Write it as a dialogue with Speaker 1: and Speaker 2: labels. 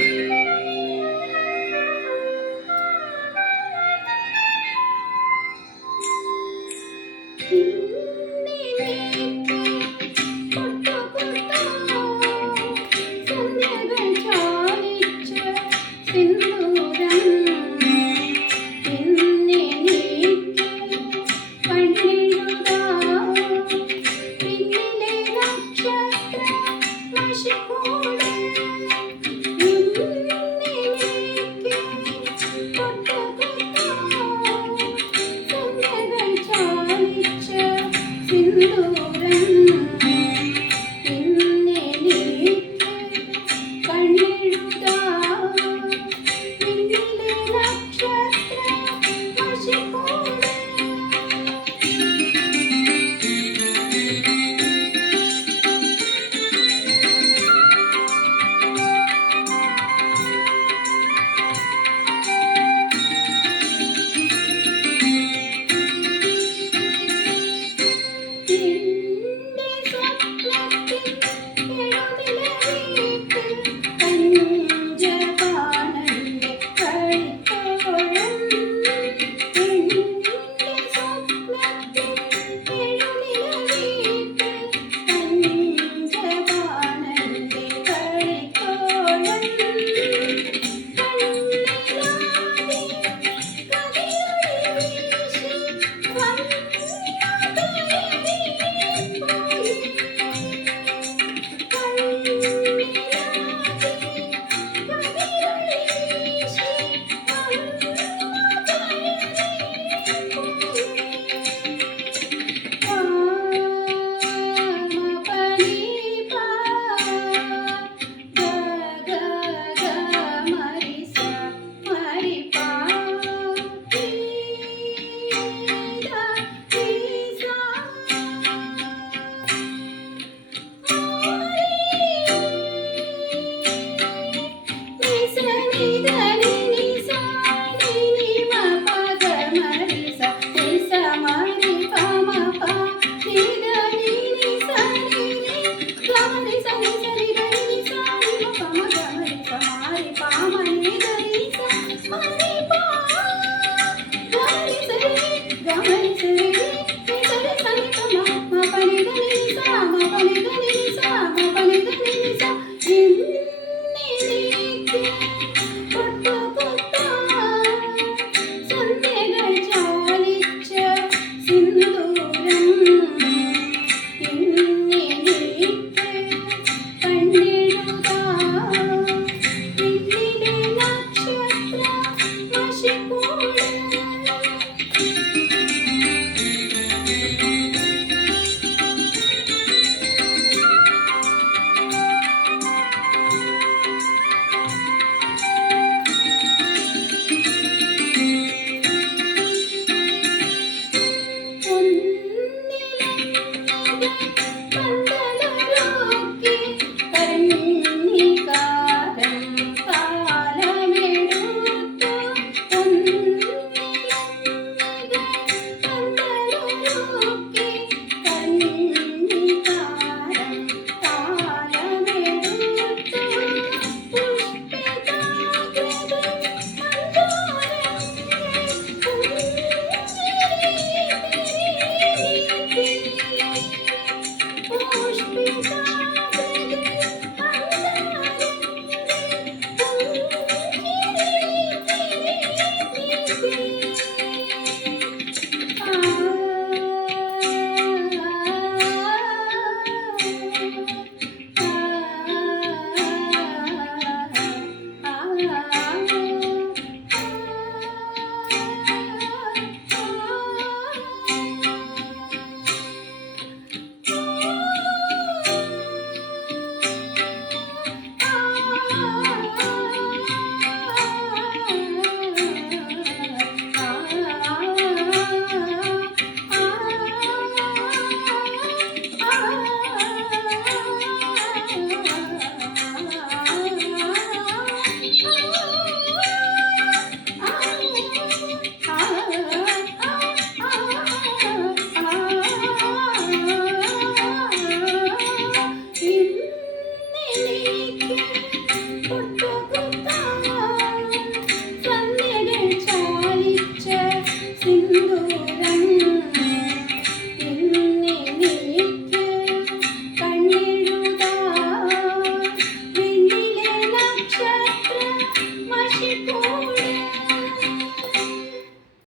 Speaker 1: thank you thank you Oh.